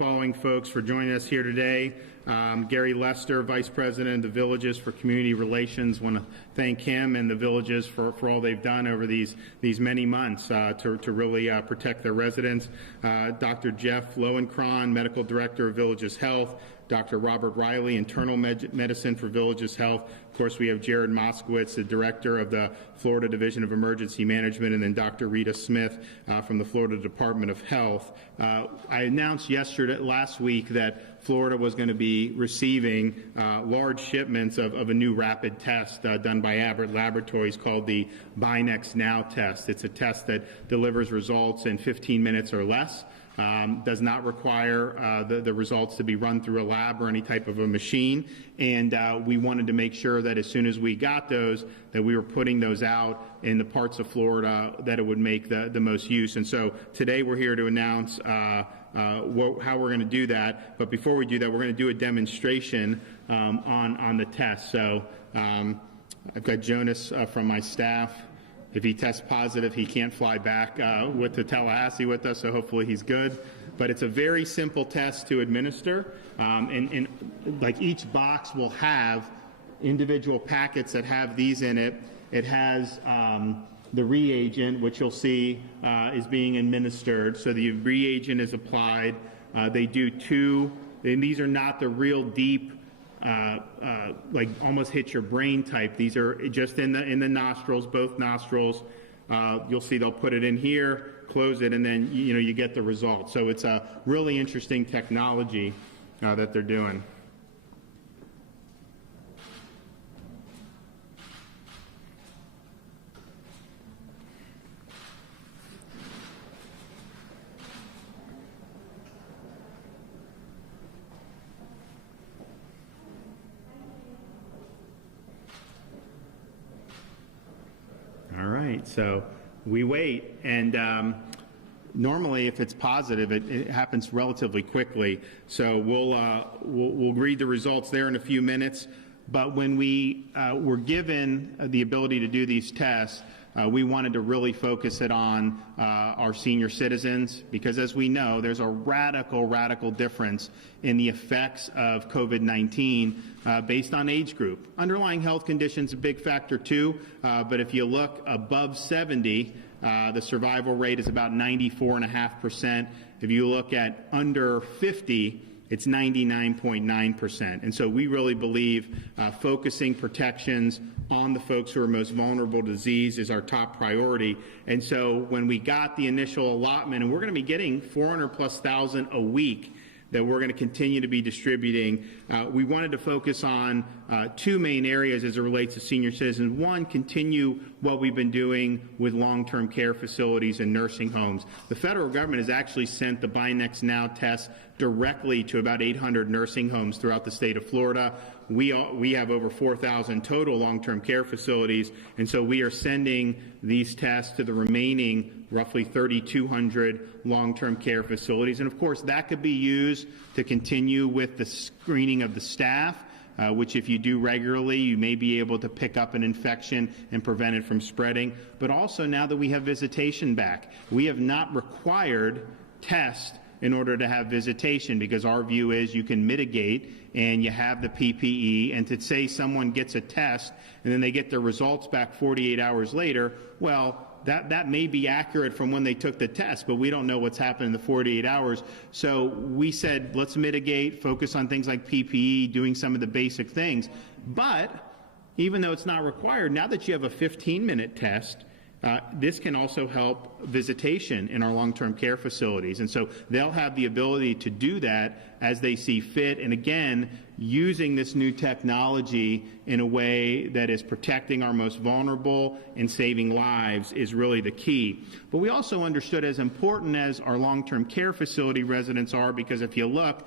following folks for joining us here today. Gary Lester, Vice President of the Villages for Community Relations. Want to thank him and the Villages for all they've done over these many months to really protect their residents. Dr. Jeff Lowenkron, Medical Director of Villages Health. Dr. Robert Riley, Internal Medicine for Villages Health. Of course, we have Jared Moskowitz, the Director of the Florida Division of Emergency Management, and then Dr. Rita Smith from the Florida Department of Health. I announced last week that Florida was going to be receiving large shipments of a new rapid test done by Abbott Laboratories called the Binex Now test. It's a test that delivers results in 15 minutes or less. Does not require the results to be run through a lab or any type of a machine, and we wanted to make sure that as soon as we got those, that we were putting those out in the parts of Florida that it would make the most use. And so today we're here to announce how we're going to do that. But before we do that, we're going to do a demonstration on the test. So I've got Jonas from my staff. If he tests positive, he can't fly back to Tallahassee with us, so hopefully he's good. But it's a very simple test to administer, and like each box will have individual packets that have these in it. It has the reagent, which you'll see is being administered. So the reagent is applied. They do two, and these are not the real deep like almost hit your brain type. These are just in the nostrils, both nostrils. You'll see they'll put it in here, close it, and then you get the result. So it's a really interesting technology that they're doing. All right, so we wait, and normally if it's positive, it happens relatively quickly. So we'll read the results there in a few minutes. But when we were given the ability to do these tests, we wanted to really focus it on our senior citizens, because as we know, there's a radical difference in the effects of COVID-19 based on age group. Underlying health conditions a big factor too, but if you look above 70, the survival rate is about 94.5%. If you look at under 50, it's 99.9%. And so we really believe focusing protections on the folks who are most vulnerable to disease is our top priority. And so when we got the initial allotment, and we're going to be getting 400,000+ a week that we're going to continue to be distributing, we wanted to focus on two main areas as it relates to senior citizens. One, continue what we've been doing with long-term care facilities and nursing homes. The federal government has actually sent the Binex Now test directly to about 800 nursing homes throughout the state of Florida. We have over 4,000 total long-term care facilities, and so we are sending these tests to the remaining roughly 3,200 long-term care facilities. And of course, that could be used to continue with the screening of the staff, which if you do regularly, you may be able to pick up an infection and prevent it from spreading. But also now that we have visitation back, we have not required tests in order to have visitation, because our view is you can mitigate and you have the PPE, and to say someone gets a test and then they get their results back 48 hours later, well, that may be accurate from when they took the test, but we don't know what's happened in the 48 hours. So we said, let's mitigate, focus on things like PPE, doing some of the basic things. But even though it's not required, now that you have a 15-minute test, this can also help visitation in our long-term care facilities. And so they'll have the ability to do that as they see fit. And again, using this new technology in a way that is protecting our most vulnerable and saving lives is really the key. But we also understood, as important as our long-term care facility residents are, because if you look,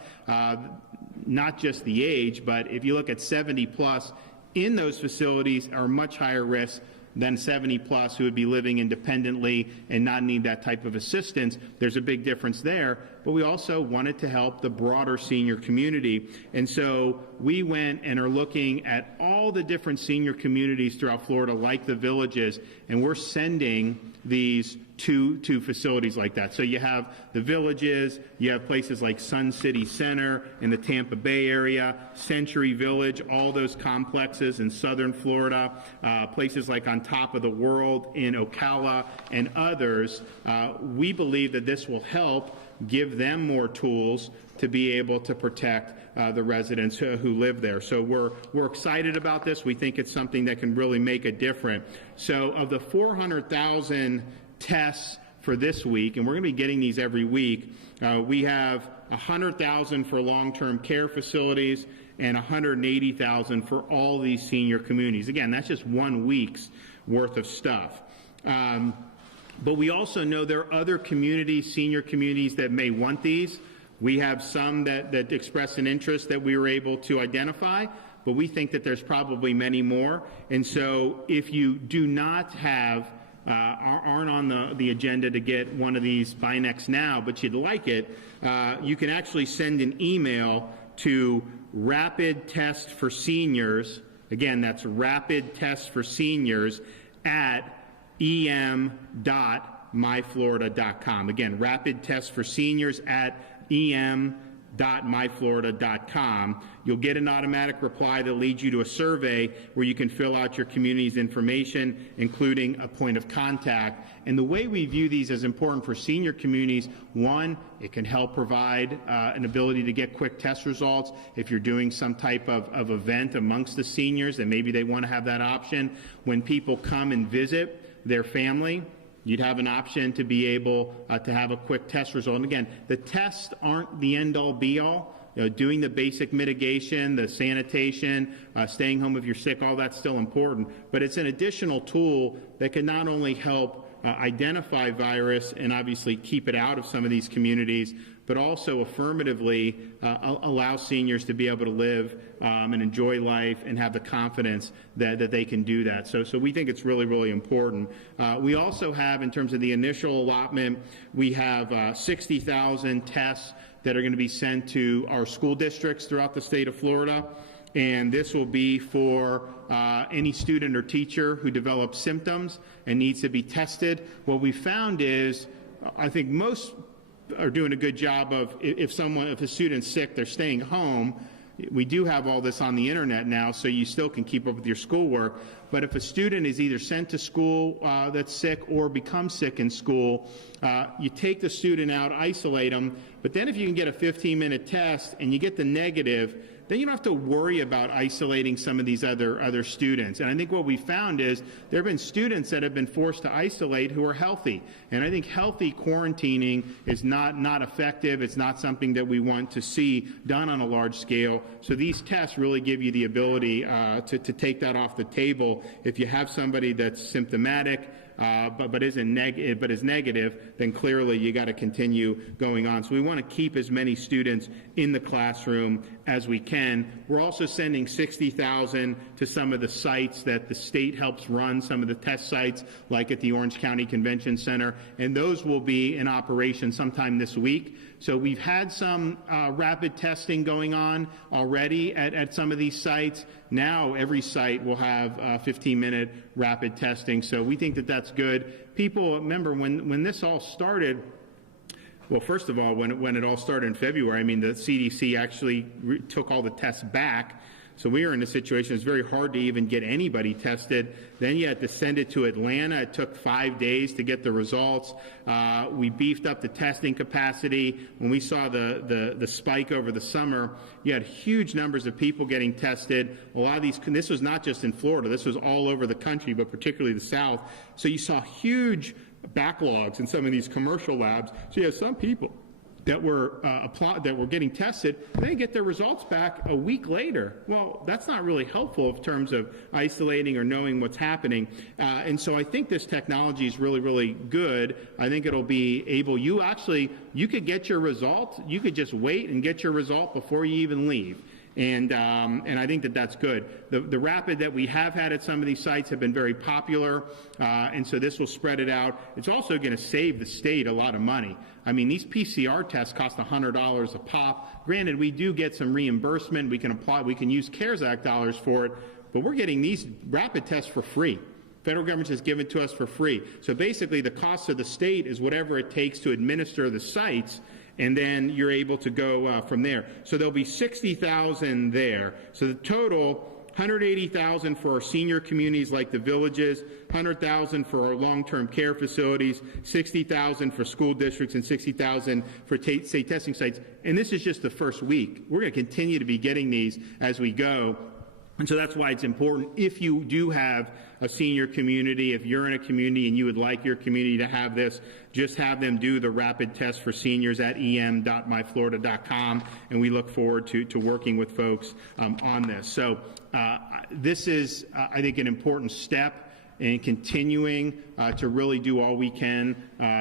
not just the age, but if you look at 70+ in those facilities are much higher risk than 70+ who would be living independently and not need that type of assistance. There's a big difference there. but we also wanted to help the broader senior community. And so we went and are looking at all the different senior communities throughout Florida, like the Villages, and we're sending these to facilities like that. So you have the Villages, you have places like Sun City Center in the Tampa Bay area, Century Village, all those complexes in southern Florida, places like On Top of the World in Ocala, and others. We believe that this will help give them more tools to be able to protect the residents who live there. So we're excited about this. We think it's something that can really make a difference. So of the 400,000 tests for this week, and we're going to be getting these every week, we have 100,000 for long-term care facilities and 180,000 for all these senior communities. Again, that's just 1 week's worth of stuff. But we also know there are other communities, senior communities, that may want these. We have some that express an interest that we were able to identify, but we think that there's probably many more. And so if you do not have, aren't on the agenda to get one of these by next now, but you'd like it, you can actually send an email to Rapid Test for Seniors. Again, that's Rapid Test for Seniors at em.myflorida.com. Again, Rapid Test for Seniors at em.myflorida.com. You'll get an automatic reply that leads you to a survey where you can fill out your community's information, including a point of contact. And the way we view these as important for senior communities, one, it can help provide an ability to get quick test results. If you're doing some type of event amongst the seniors, and maybe they want to have that option when people come and visit their family, you'd have an option to be able to have a quick test result. And again, the tests aren't the end-all, be-all. Doing the basic mitigation, the sanitation, staying home if you're sick, all that's still important. But it's an additional tool that can not only help identify virus and obviously keep it out of some of these communities, but also affirmatively allow seniors to be able to live and enjoy life and have the confidence that they can do that. So we think it's really, really important. We also have, in terms of the initial allotment, we have 60,000 tests that are going to be sent to our school districts throughout the state of Florida. And this will be for any student or teacher who develops symptoms and needs to be tested. What we found is, I think most are doing a good job of, if a student's sick, they're staying home. We do have all this on the internet now, so you still can keep up with your schoolwork. But if a student is either sent to school that's sick or becomes sick in school, you take the student out, isolate them, but then if you can get a 15-minute test and you get the negative, then you don't have to worry about isolating some of these other students. And I think what we found is there have been students that have been forced to isolate who are healthy. And I think healthy quarantining is not effective. It's not something that we want to see done on a large scale. So these tests really give you the ability to take that off the table. If you have somebody that's symptomatic, but is negative, then clearly you got to continue going on. So we want to keep as many students in the classroom as we can. We're also sending 60,000 to some of the sites that the state helps run, some of the test sites, like at the Orange County Convention Center, and those will be in operation sometime this week. So we've had some rapid testing going on already at some of these sites. Now every site will have 15-minute rapid testing. So we think that that's good. People, remember, when this all started, well, first of all, when it all started in February, I mean, the CDC actually took all the tests back. So we were in a situation, it's very hard to even get anybody tested. Then you had to send it to Atlanta. It took 5 days to get the results. We beefed up the testing capacity. When we saw the spike over the summer, you had huge numbers of people getting tested. A lot of these, this was not just in Florida, this was all over the country, but particularly the South. So you saw huge backlogs in some of these commercial labs. So you had some people that were getting tested, they get their results back a week later. Well, that's not really helpful in terms of isolating or knowing what's happening. And so I think this technology is really, really good. I think it'll be able, you could get your result, you could just wait and get your result before you even leave. And I think that that's good. The rapid that we have had at some of these sites have been very popular, and so this will spread it out. It's also going to save the state a lot of money. I mean, these PCR tests cost $100 a pop. Granted, we do get some reimbursement. We can use CARES Act dollars for it, but we're getting these rapid tests for free. Federal government has given to us for free. So basically, the cost of the state is whatever it takes to administer the sites, and then you're able to go from there. So there'll be 60,000 there. So the total, 180,000 for our senior communities like the villages, 100,000 for our long-term care facilities, 60,000 for school districts, and 60,000 for state testing sites. And this is just the first week. We're going to continue to be getting these as we go. And so that's why it's important, if you do have a senior community, if you're in a community and you would like your community to have this, just have them do the rapid test for seniors at em.myflorida.com, and we look forward to working with folks on this. So this is, I think, an important step in continuing to really do all we can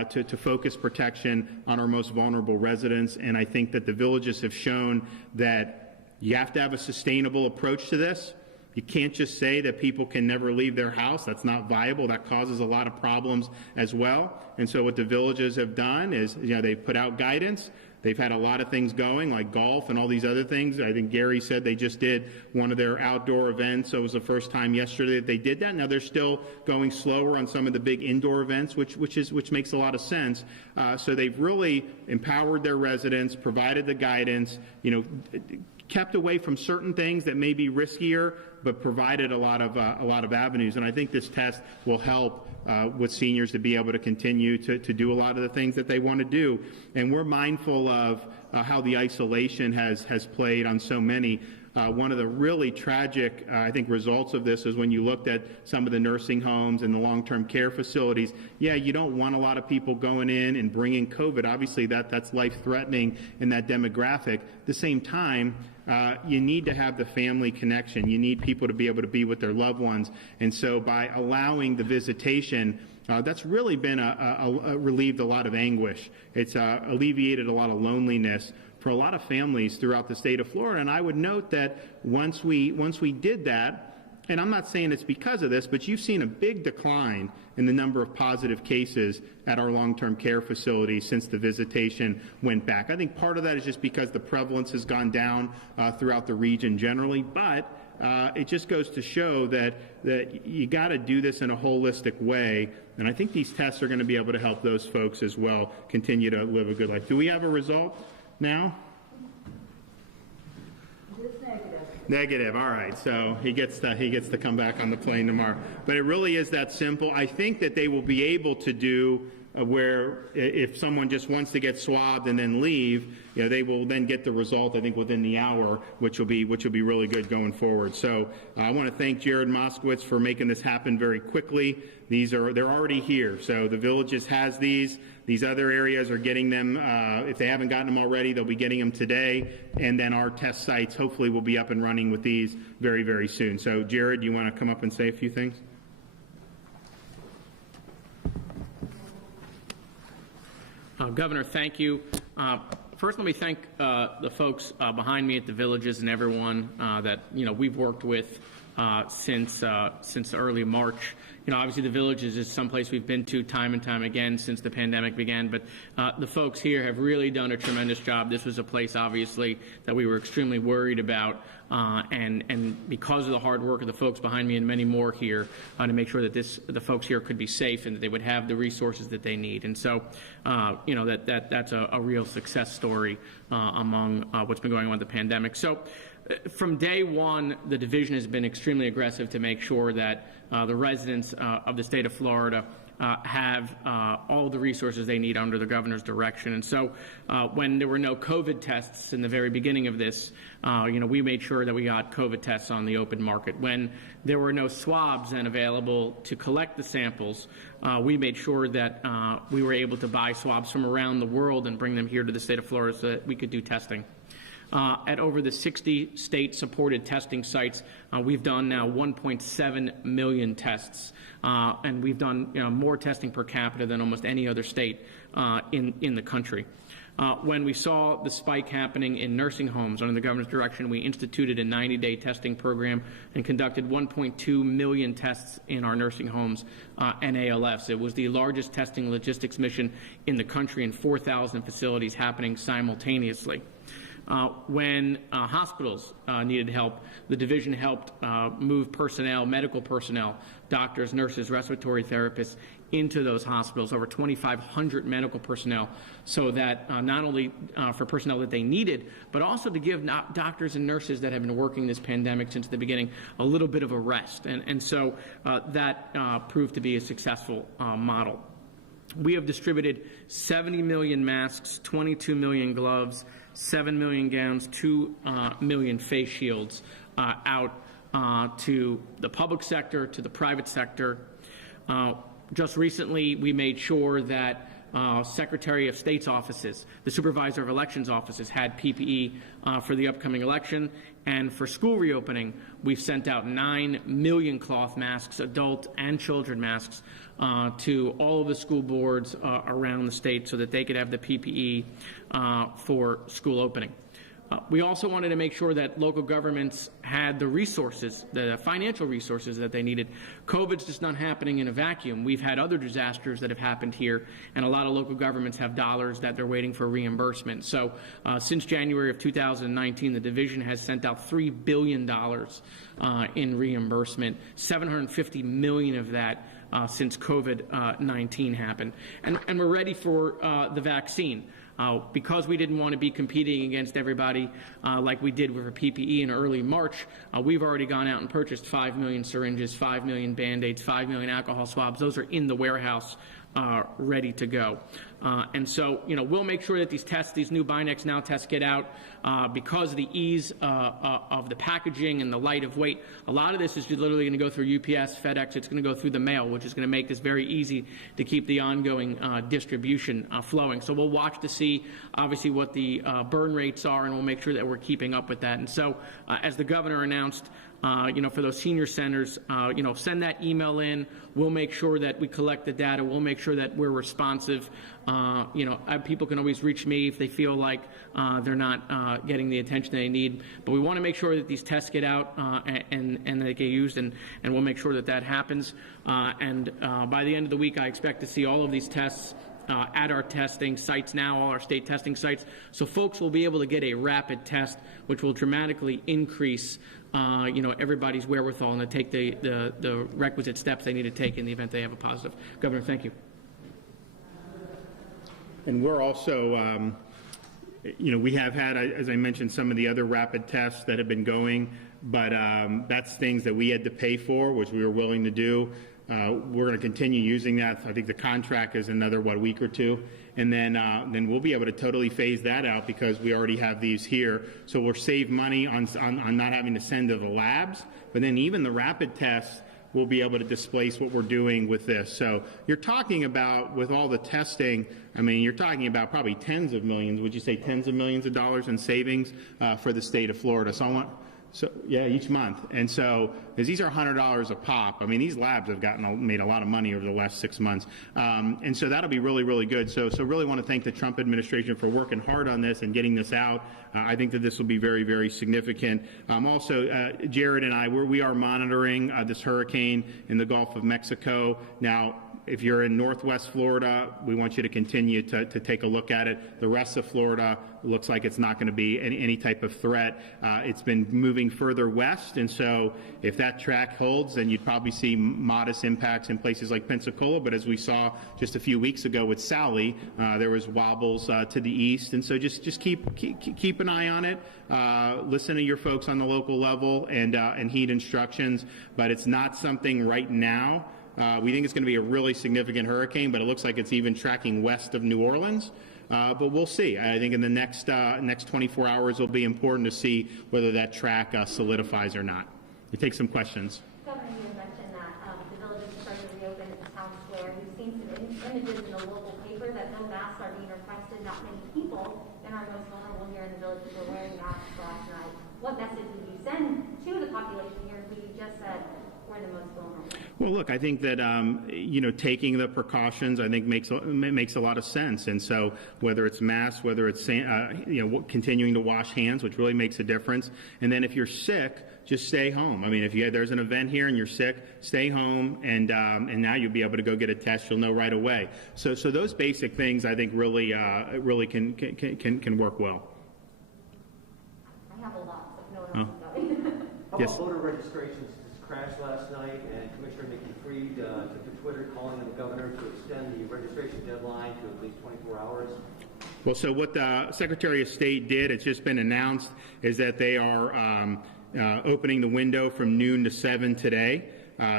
to focus protection on our most vulnerable residents. And I think that the villages have shown that you have to have a sustainable approach to this. You can't just say that people can never leave their house. That's not viable. That causes a lot of problems as well. And so what the villages have done is, they've put out guidance. They've had a lot of things going, like golf and all these other things. I think Gary said they just did one of their outdoor events. So it was the first time yesterday that they did that. Now they're still going slower on some of the big indoor events, which makes a lot of sense. So they've really empowered their residents, provided the guidance, kept away from certain things that may be riskier, but provided a lot of avenues. And I think this test will help with seniors to be able to continue to do a lot of the things that they want to do. And we're mindful of how the isolation has played on so many. One of the really tragic, I think, results of this is when you looked at some of the nursing homes and the long-term care facilities. Yeah, you don't want a lot of people going in and bringing COVID. Obviously, that's life-threatening in that demographic. At the same time, you need to have the family connection. You need people to be able to be with their loved ones. And so by allowing the visitation, that's really been relieved a lot of anguish. It's alleviated a lot of loneliness for a lot of families throughout the state of Florida. And I would note that once we did that, and I'm not saying it's because of this, but you've seen a big decline in the number of positive cases at our long-term care facilities since the visitation went back. I think part of that is just because the prevalence has gone down throughout the region generally, but it just goes to show that you got to do this in a holistic way. And I think these tests are going to be able to help those folks as well continue to live a good life. Do we have a result now? Negative. All right. So he gets to come back on the plane tomorrow. But it really is that simple. I think that they will be able to do where if someone just wants to get swabbed and then leave, they will then get the result, I think, within the hour, which will be really good going forward. So I want to thank Jared Moskowitz for making this happen very quickly. They're already here. So the villages has these. These other areas are getting them. If they haven't gotten them already, they'll be getting them today. And then our test sites hopefully will be up and running with these very, very soon. So Jared, you want to come up and say a few things? Governor, thank you. First, let me thank the folks behind me at the villages and everyone that we've worked with since early March. Obviously the villages is someplace we've been to time and time again since the pandemic began, but the folks here have really done a tremendous job. This was a place, obviously, that we were extremely worried about, and because of the hard work of the folks behind me and many more here to make sure that the folks here could be safe and that they would have the resources that they need. And so, that's a real success story among what's been going on with the pandemic. So, from day one, the division has been extremely aggressive to make sure that the residents of the state of Florida have all the resources they need under the governor's direction. And so when there were no COVID tests in the very beginning of this, we made sure that we got COVID tests on the open market. When there were no swabs then available to collect the samples, we made sure that we were able to buy swabs from around the world and bring them here to the state of Florida so that we could do testing. At over the 60 state-supported testing sites, we've done now 1.7 million tests, and we've done more testing per capita than almost any other state in the country. When we saw the spike happening in nursing homes, under the governor's direction, we instituted a 90-day testing program and conducted 1.2 million tests in our nursing homes and ALFs. It was the largest testing logistics mission in the country, in 4,000 facilities happening simultaneously. When hospitals needed help, the division helped move personnel, medical personnel, doctors, nurses, respiratory therapists into those hospitals, over 2,500 medical personnel, so that not only for personnel that they needed, but also to give doctors and nurses that have been working this pandemic since the beginning a little bit of a rest. And so that proved to be a successful model. We have distributed 70 million masks, 22 million gloves, 7 million gowns, 2 million face shields out to the public sector, to the private sector. Just recently, we made sure that Secretary of State's offices, the Supervisor of Elections offices had PPE for the upcoming election. And for school reopening, we've sent out 9 million cloth masks, adult and children masks, to all of the school boards around the state so that they could have the PPE for school opening. We also wanted to make sure that local governments had the resources, the financial resources that they needed. COVID's just not happening in a vacuum. We've had other disasters that have happened here, and a lot of local governments have dollars that they're waiting for reimbursement. So since January of 2019, the division has sent out $3 billion in reimbursement, $750 million of that since COVID-19 happened. And we're ready for the vaccine. Because we didn't want to be competing against everybody like we did with PPE in early March, we've already gone out and purchased 5 million syringes, 5 million Band-Aids, 5 million alcohol swabs. Those are in the warehouse ready to go. And so, we'll make sure that these tests, these new Binax Now tests get out because of the ease of the packaging and the light of weight. A lot of this is literally going to go through UPS, FedEx. It's going to go through the mail, which is going to make this very easy to keep the ongoing distribution flowing. So we'll watch to see, obviously, what the burn rates are, and we'll make sure that we're keeping up with that. And so, as the governor announced, for those senior centers, send that email in. We'll make sure that we collect the data. We'll make sure that we're responsive. People can always reach me if they feel like they're not getting the attention they need. But we want to make sure that these tests get out and they get used, and we'll make sure that that happens. And by the end of the week, I expect to see all of these tests at our testing sites now, all our state testing sites. So folks will be able to get a rapid test, which will dramatically increase everybody's wherewithal and to take the requisite steps they need to take in the event they have a positive. Governor, thank you. And we're also, we have had, as I mentioned, some of the other rapid tests that have been going, but that's things that we had to pay for, which we were willing to do. We're going to continue using that. I think the contract is another, week or two. And then we'll be able to totally phase that out because we already have these here. So we'll save money on not having to send to the labs. But then even the rapid tests, we'll be able to displace what we're doing with this. So you're talking about, with all the testing, you're talking about probably tens of millions. Would you say tens of millions of dollars in savings for the state of Florida? So yeah, each month. And so, as these are $100 a pop, these labs have made a lot of money over the last 6 months. And so that'll be really, really good. So really want to thank the Trump administration for working hard on this and getting this out. I think that this will be very, very significant. Also, Jared and I, we are monitoring this hurricane in the Gulf of Mexico. Now, if you're in Northwest Florida, we want you to continue to take a look at it. The rest of Florida looks like it's not going to be any type of threat. It's been moving further west, and so if that track holds, then you'd probably see modest impacts in places like Pensacola. But as we saw just a few weeks ago with Sally, there was wobbles to the east, and so just keep an eye on it. Listen to your folks on the local level and heed instructions. But it's not something right now. We think it's going to be a really significant hurricane, but it looks like it's even tracking west of New Orleans. But we'll see. I think in the next 24 hours, it'll be important to see whether that track solidifies or not. We take some questions. Governor, you mentioned that the village is starting to reopen at the town square. We've seen some images in the local paper that no masks are being requested. Not many people in our most vulnerable here in the village were wearing masks last night. What message did you send to the population here who you just said for the most vulnerable? Well, look, I think that taking the precautions, I think makes a lot of sense. And so, whether it's masks, whether it's continuing to wash hands, which really makes a difference. And then, if you're sick, just stay home. I mean, if there's an event here and you're sick, stay home, and now you'll be able to go get a test. You'll know right away. So those basic things, I think, really can work well. I have a lot, so no one else is going. How Yes. about voter registrations just crashed last night, and Commissioner Nikki Fried took to Twitter calling on the governor to extend the registration deadline to at least 24 hours? Well, so what the Secretary of State did, it's just been announced, is that they are opening the window from noon to 7 today.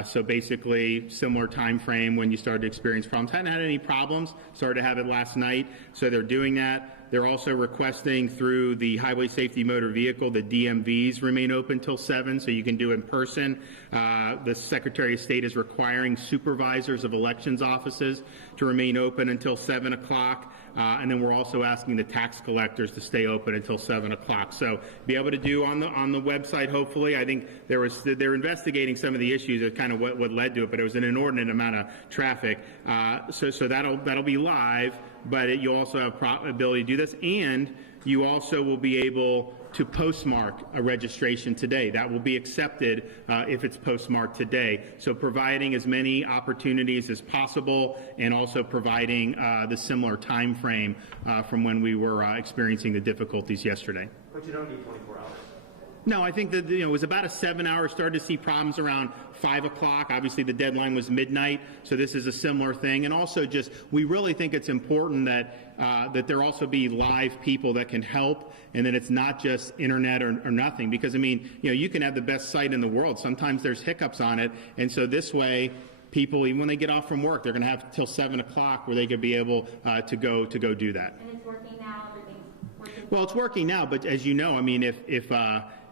So basically, similar time frame when you started to experience problems. Hadn't had any problems, started to have it last night, so they're doing that. They're also requesting through the Highway Safety Motor Vehicle, the DMVs remain open till 7, so you can do it in person. The Secretary of State is requiring supervisors of elections offices to remain open until 7 o'clock. And then we're also asking the tax collectors to stay open until 7 o'clock. So be able to do on the website, hopefully. I think they're investigating some of the issues of kind of what led to it, but it was an inordinate amount of traffic. So that'll be live, but you'll also have ability to do this, and you also will be able to postmark a registration today. That will be accepted if it's postmarked today. So providing as many opportunities as possible, and also providing the similar time frame from when we were experiencing the difficulties yesterday. But you don't need 24 hours. No, I think that it was about a 7-hour. Started to see problems around 5 o'clock. Obviously, the deadline was midnight, so this is a similar thing. And also, just we really think it's important that there also be live people that can help, and that it's not just internet or nothing. Because I mean, you can have the best site in the world. Sometimes there's hiccups on it, and so this way, people, even when they get off from work, they're going to have till 7 o'clock where they could be able to go do that. And it's working now, everything's working? Well, it's working now, but as you know, I mean,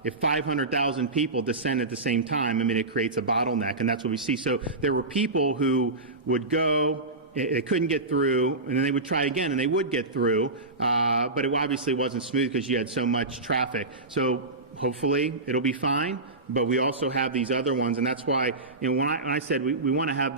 if 500,000 people descend at the same time, I mean, it creates a bottleneck, and that's what we see. So there were people who would go, they couldn't get through, and then they would try again, and they would get through, but it obviously wasn't smooth because you had so much traffic. So hopefully it'll be fine, but we also have these other ones, and that's why when I said we want to have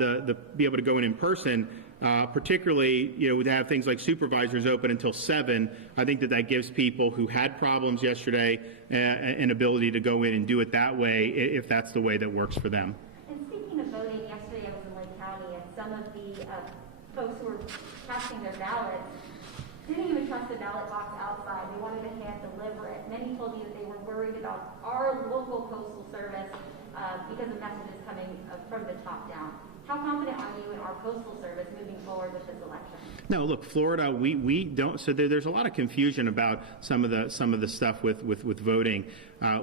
be able to go in person, particularly, to have things like supervisors open until 7, I think that gives people who had problems yesterday an ability to go in and do it that way, if that's the way that works for them. And speaking of voting, yesterday I was in Lake County, and some of the folks who were casting their ballots didn't even trust the ballot box outside. They wanted to hand deliver it. Many told me that they were worried about our local postal service because of messages coming from the top down. How confident are you in our postal service moving forward with this election? No, look, Florida, we don't. So there's a lot of confusion about some of the stuff with voting.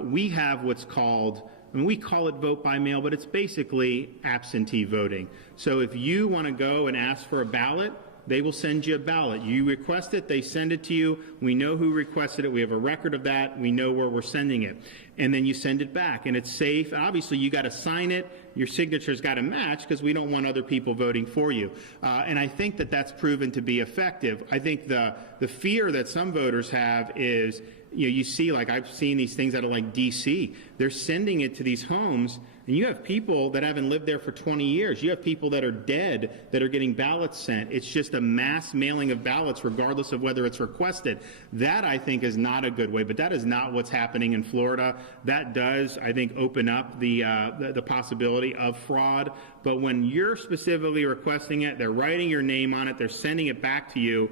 We have what's called, we call it vote by mail, but it's basically absentee voting. So if you want to go and ask for a ballot, they will send you a ballot. You request it, they send it to you. We know who requested it. We have a record of that. We know where we're sending it. And then you send it back, and it's safe. Obviously, you got to sign it. Your signature's got to match because we don't want other people voting for you. And I think that that's proven to be effective. I think the fear that some voters have is, you see, like I've seen these things out of like D.C. They're sending it to these homes, and you have people that haven't lived there for 20 years. You have people that are dead that are getting ballots sent. It's just a mass mailing of ballots regardless of whether it's requested. That, I think, is not a good way, but that is not what's happening in Florida. That does, I think, open up the possibility of fraud. But when you're specifically requesting it, they're writing your name on it, they're sending it back to you,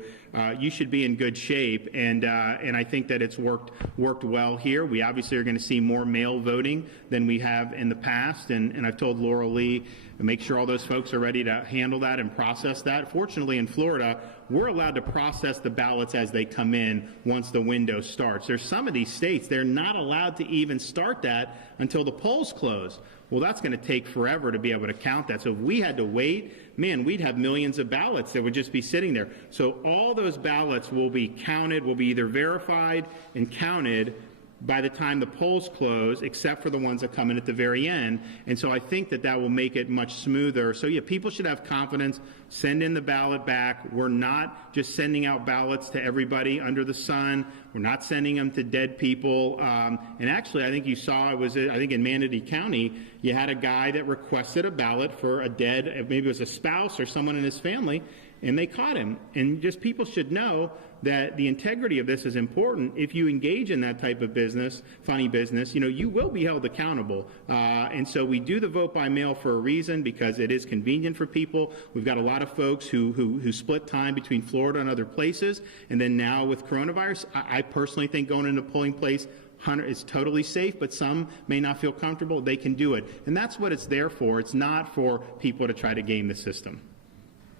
you should be in good shape. And I think that it's worked well here. We obviously are going to see more mail voting than we have in the past. And I've told Laura Lee to make sure all those folks are ready to handle that and process that. Fortunately, in Florida, we're allowed to process the ballots as they come in once the window starts. There's some of these states, they're not allowed to even start that until the polls close. Well, that's going to take forever to be able to count that. So if we had to wait, man, we'd have millions of ballots that would just be sitting there. So all those ballots will be counted, will be either verified and counted by the time the polls close, except for the ones that come in at the very end. And so I think that that will make it much smoother. So yeah, people should have confidence. Send in the ballot back. We're not just sending out ballots to everybody under the sun. We're not sending them to dead people. And actually, I think you saw, I think in Manatee County, you had a guy that requested a ballot for a dead, maybe it was a spouse or someone in his family, and they caught him. And just people should know that the integrity of this is important. If you engage in that type of business, funny business, you will be held accountable. And so we do the vote by mail for a reason, because it is convenient for people. We've got a lot of folks who split time between Florida and other places. And then now with coronavirus, I personally think going into a polling place is totally safe, but some may not feel comfortable. They can do it. And that's what it's there for. It's not for people to try to game the system.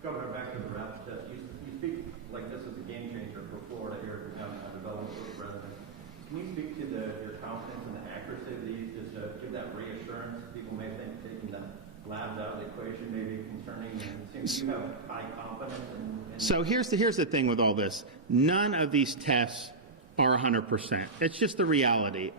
Governor, back to the rap test. You speak like this is a game changer for Florida here on development for residents. Can you speak to your confidence in the accuracy of these, just to give that reassurance? People may think taking the labs out of the equation may be concerning, and it seems you have high confidence in So here's the thing with all this. None of these tests are 100%. It's just the reality.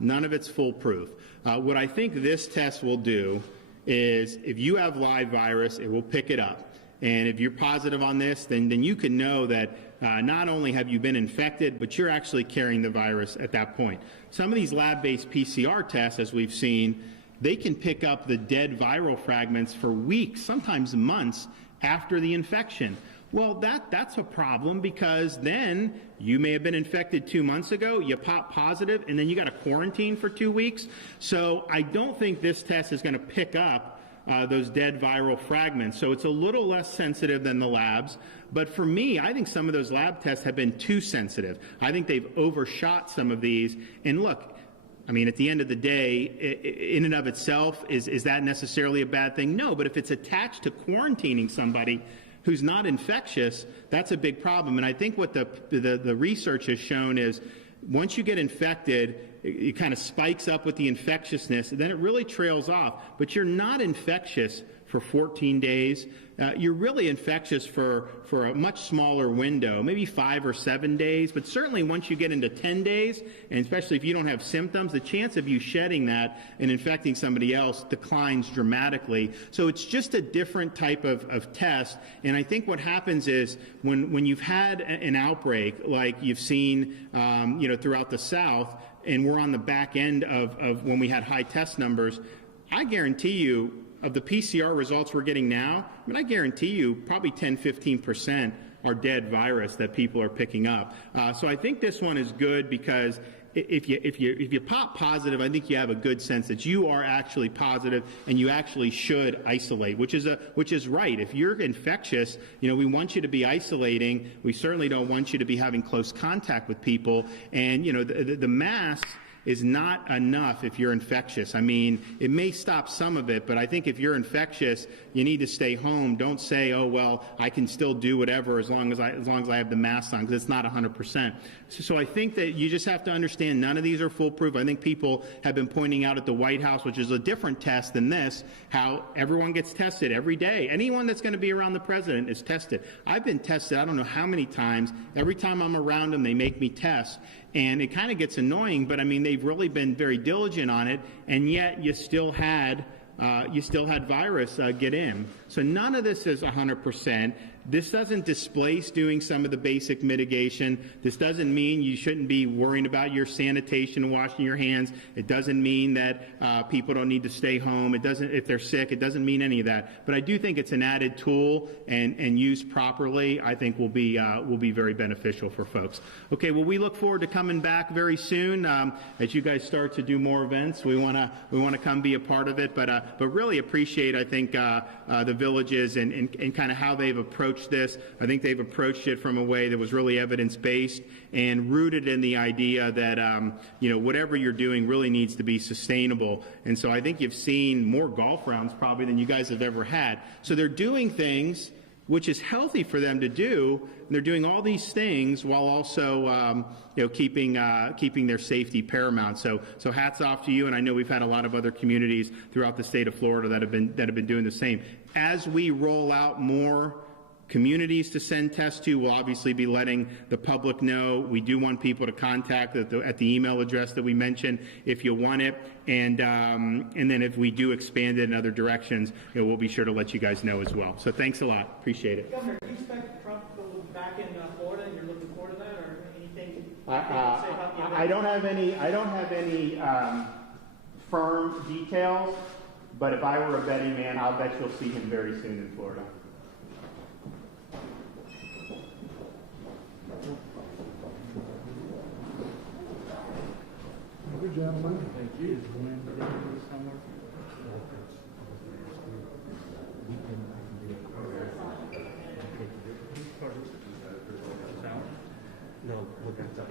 None of it's foolproof. What I think this test will do is, if you have live virus, it will pick it up. And if you're positive on this, then you can know that not only have you been infected, but you're actually carrying the virus at that point. Some of these lab-based PCR tests, as we've seen, they can pick up the dead viral fragments for weeks, sometimes months, after the infection. Well, that's a problem, because then you may have been infected 2 months ago, you pop positive, and then you got to quarantine for 2 weeks. So I don't think this test is going to pick up those dead viral fragments. So it's a little less sensitive than the labs. But for me, I think some of those lab tests have been too sensitive. I think they've overshot some of these. And look, I mean, at the end of the day, in and of itself, is that necessarily a bad thing? No, but if it's attached to quarantining somebody who's not infectious, that's a big problem. And I think what the research has shown is, once you get infected, it kind of spikes up with the infectiousness, and then it really trails off. But you're not infectious for 14 days. You're really infectious for a much smaller window, maybe 5 or 7 days. But certainly once you get into 10 days, and especially if you don't have symptoms, the chance of you shedding that and infecting somebody else declines dramatically. So it's just a different type of test. And I think what happens is, when you've had an outbreak like you've seen throughout the South, and we're on the back end of when we had high test numbers, I guarantee you, of the PCR results we're getting now, I guarantee you probably 10-15% are dead virus that people are picking up. So I think this one is good, because if you pop positive, I think you have a good sense that you are actually positive, and you actually should isolate, which is right. If you're infectious, we want you to be isolating. We certainly don't want you to be having close contact with people. And the mask is not enough if you're infectious. I mean, it may stop some of it, but I think if you're infectious, you need to stay home. Don't say, oh, well, I can still do whatever as long as I have the mask on, because it's not 100%. So I think that you just have to understand none of these are foolproof. I think people have been pointing out at the White House, which is a different test than this, how everyone gets tested every day. Anyone that's going to be around the president is tested. I've been tested I don't know how many times. Every time I'm around them, they make me test. And it kind of gets annoying, but I mean, they've really been very diligent on it, and yet you still had virus get in. So none of this is 100%. This doesn't displace doing some of the basic mitigation. This doesn't mean you shouldn't be worrying about your sanitation and washing your hands. It doesn't mean that people don't need to stay home. It doesn't, if they're sick, it doesn't mean any of that. But I do think it's an added tool, and used properly, I think will be very beneficial for folks. Okay, well, we look forward to coming back very soon as you guys start to do more events. We want to come be a part of it, but really appreciate, I think, the villages and kind of how they've approached this. I think they've approached it from a way that was really evidence-based and rooted in the idea that whatever you're doing really needs to be sustainable. And so I think you've seen more golf rounds probably than you guys have ever had. So they're doing things which is healthy for them to do, and they're doing all these things while also keeping their safety paramount. So hats off to you, and I know we've had a lot of other communities throughout the state of Florida that have been doing the same. As we roll out more communities to send tests to. We'll obviously be letting the public know. We do want people to contact at the email address that we mentioned if you want it. And then if we do expand it in other directions, we'll be sure to let you guys know as well. So thanks a lot. Appreciate it. Governor, do you expect Trump to go back in Florida, and you're looking forward to that, or anything you can say about the event? I don't have any firm details, but if I were a betting man, I'll bet you'll see him very soon in Florida. Good gentlemen. Thank you. No, look, that's up.